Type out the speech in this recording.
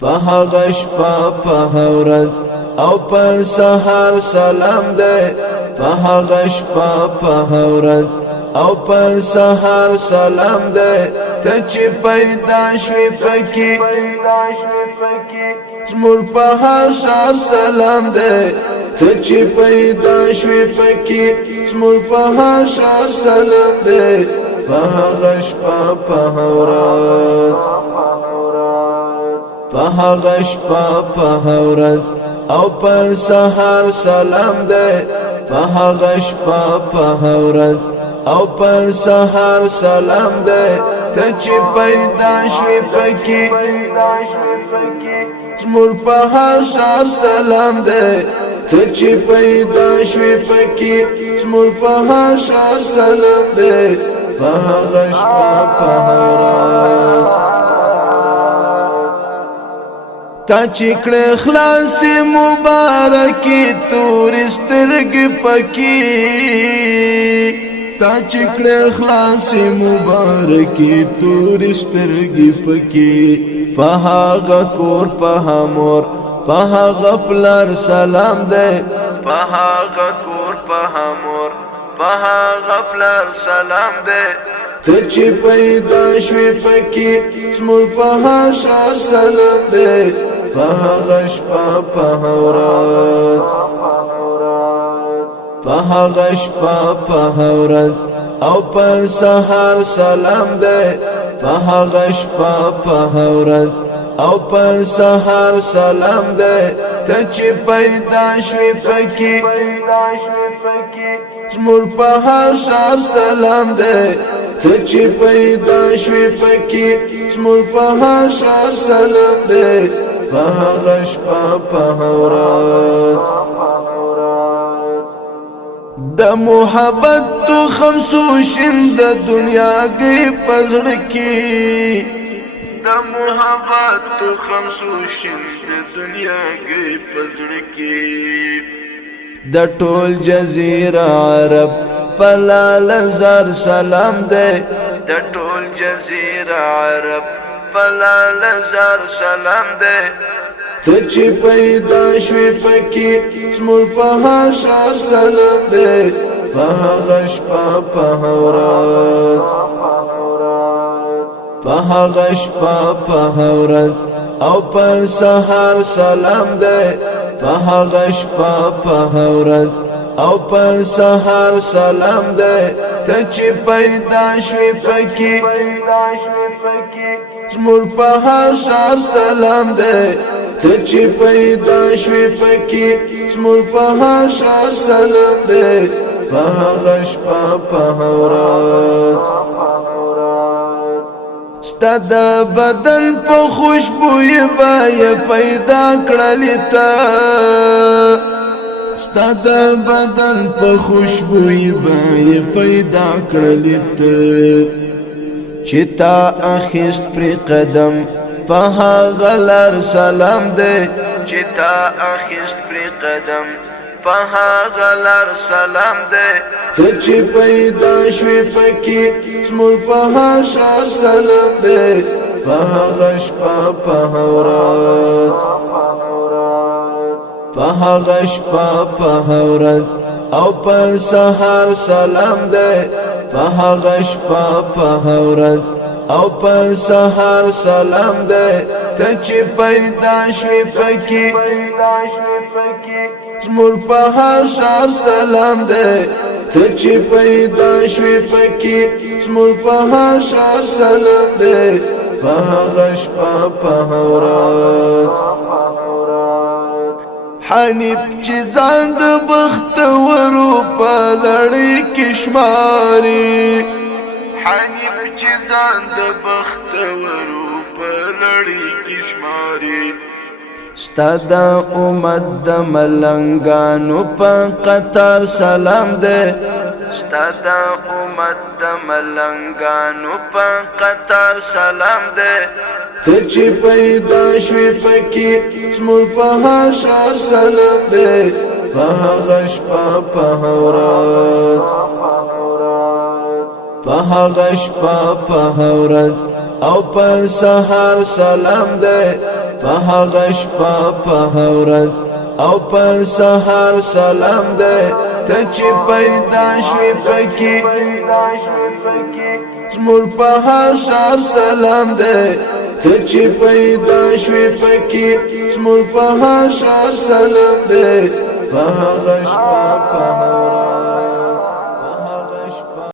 په هغه شپه په ورځ او په سحر سلام دی په هغه شپه په ورځ او په سحر سلام دی ته چې پیدا شوې پکې زموږ په حشر سلام دی ته چې پیدا شوې پکې زموږ په حشر سلام دی په هغه شپه په ورځ په هغه شپه په ورځ او په سحر سلام دی په هغه شپه په ورځ او په سحر سلام دی ته چې پیدا شوې پکې زموږ په حشر سلام دی ته چې پیدا شوې پکې زموږ په حشر سلام دی په هغه شپه په ورځ تا چکړه خلاص مبارکی تور سترګې پکې تا چکړه خلاص مبارکی تور سترګې پکې په هغه کور په مور په هغه پلار سلام دی په هغه کور په مور په هغه پلار سلام دی ته چې پیدا شوې پکې زموږ په حشر سلام دی په هغه شپه په ورځ په هغه شپه په ورځ او په سحر سلام دی په هغه شپه په ورځ او په سحر سلام دی ته چې پیدا شوې پکې زموږ په حشر سلام دی ته چې پیدا شوې پکې زموږ په حشر سلام دی په هغه شپه په ورځ د محبت تو خمسوشن د دنیا کې پزړ کې د محبت تو خمسوشن د دنیا کې پزړ کې د ټول جزیره عرب پلال زر سلام دی د ټول جزیره عرب پلال زر سلام دی ته چې پیدا شوې پکې زموږ په حشر سلام دی په هغه شپه په ورځ په هغه شپه په ورځ او په سحر سلام دی په هغه شپه په ورځ او په سحر سلام دی ته چې پیدا شوې پکې زموږ په حشر سلام دی ته چې پیدا شوې پکې زموږ په حشر سلام دی په هغه شپه په ورځ ستا د بدن په خوشبوې به یې پیدا کړلې ته ستا د بدن په خوشبوې به یې پیدا کړلې ته چې تا اخیست پرې قدم په هغه لار سلام دی چې تا اخیست پرې قدم په هغه لار سلام دی ته چې پیدا شوې پکې زموږ په حشر سلام دی په هغه شپه په ورځ په هغه شپه په ورځ او په سحر سلام دی په هغه شپه په ورځ او په سحر سلام دی ته چې پیدا شوې پکې زموږ په حشر سلام دی ته چې پیدا شوې پکې زموږ په حشر سلام دی په هغه شپه په ورځ حنیف چې ځان د بختورو په لړۍ کې شماري حنیف چې ځان د بختورو په لړۍ کې شماري ستا د امت د ملنګانو په قطار سلام دی ستا د امت د ملنګانو په قطار سلام دی ته چې پیدا شوې پکې زموږ په حشر سلام دی په هغه شپه په ورځ په هغه شپه په ورځ او په سحر سلام دی په هغه شپه په ورځ او په سحر سلام دې ته چې پیدا شوې پکې زموږ په حشر سلام دې ته چې پیدا شوې پکې زموږ په حشر سلام دې په هغه شپه په ورځ